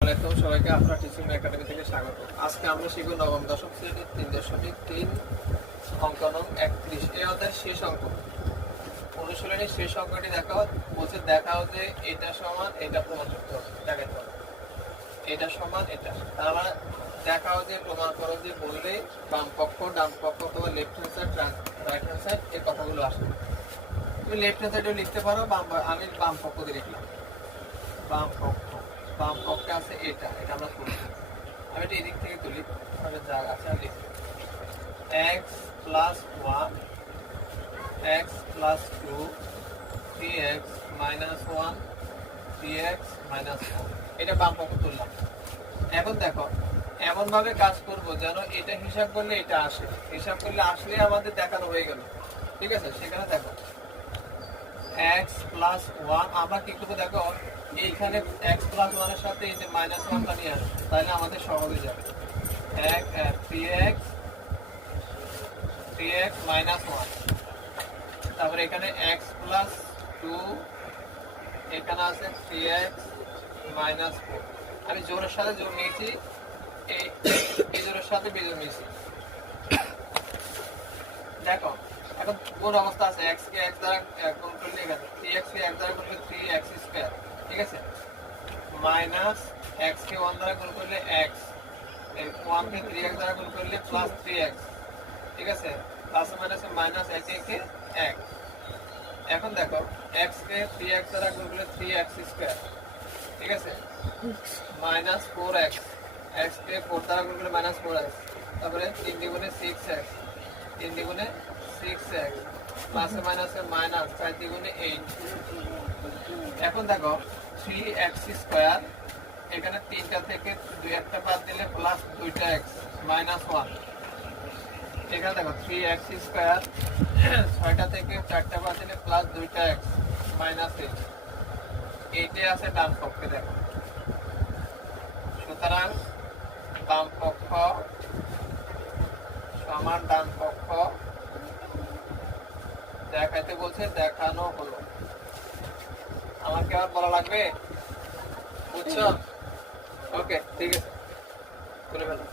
আসসালামু আলাইকুম সবাইকে আপনার টিচিং একাডেমি থেকে স্বাগত। আজকে আমরা শিখব নবম দশম শ্রেণীর 3.3 অঙ্ক নং 31 এই অধ্যায়ের শেষ অঙ্ক। অনুশীলনের শেষ অঙ্কটি দেখাও যে এটা সমান এটা প্রমাণ করতে হবে। দেখাতে হবে এটা সমান এটা, তার মানে দেখাও যে প্রমাণ করো যে বললে বাম পক্ষ ডান পক্ষ অথবা left hand side right hand side এই কথাগুলো আসবে। তুমি লেফট হ্যান্ড সাইডেও লিখতে পারো, আমি বাম পক্ষ দিয়ে লিখলাম। বাম পক্ষে আছে এটা আমরা তুলি। আমি এটা এদিক থেকে তুলি, তাহলে জায়গা আছে লিখি x plus 1 x plus 2 3x minus 1 3x minus 4 এটা বাম পক্ষ তুললাম। এখন দেখো এমন ভাবে কাজ করব যেন এটা হিসাব করলে এটা আসে, হিসাব করলে আসলে আমাদের দেখানো হয়ে গেল। ঠিক আছে, সেখানে দেখো x plus 1 আমরা কি করবো, দেখো এইখানে x plus 1 এর সাথে এই যে minus 1 টা নিয়ে আসবো, তাহলে আমাদের সহজ হয়ে যাবে। 3x minus 1, তারপরে এখানে x plus 2, এখানে আছে 3x minus 4। আমি জোরের সাথে জোর নিয়েছি, এই জোরের সাথে বিজোড় নিয়েছি। দেখো এখন কোন অবস্থা আছে, x কে x দ্বারা গুণ করলে এখানে 3x কে 1 দ্বারা গুণ করলে 3x স্কয়ার, ঠিক আছে, মাইনাস x কে 1 দ্বারা গুণ করলে x, এই 1 কে 3x দ্বারা গুণ করলে প্লাস 3x, ঠিক আছে, প্লাস মাইনাসে মাইনাস 1 কে 1। এখন দেখো x কে 3x দ্বারা গুণ করলে 3x স্কয়ার, ঠিক আছে, মাইনাস 4x, x কে 4 দ্বারা গুণ করলে মাইনাস 4x, তারপরে 3 দ্বিগুণে 6x, 3 দ্বিগুণে 6x, প্লাসে মাইনাসে মাইনাস 4 দ্বিগুণে 8। এখন দেখো 3x স্কয়ার, এখানে 3টা থেকে 2 বাদ দিলে প্লাস 2টা x মাইনাস 1। এখানে দেখো 3x স্কয়ার, 6টা থেকে 4টা বাদ দিলে প্লাস 2টা x মাইনাস 8। এইটাই আছে ডান পক্ষে। দেখো সুতরাং বাম পক্ষ সমান ডান পক্ষ দেখাইতে বলছে, দেখানো হলো। আমাকে আর বলা লাগবে? বুঝছো? ওকে, ঠিক আছে, করে ফেলো।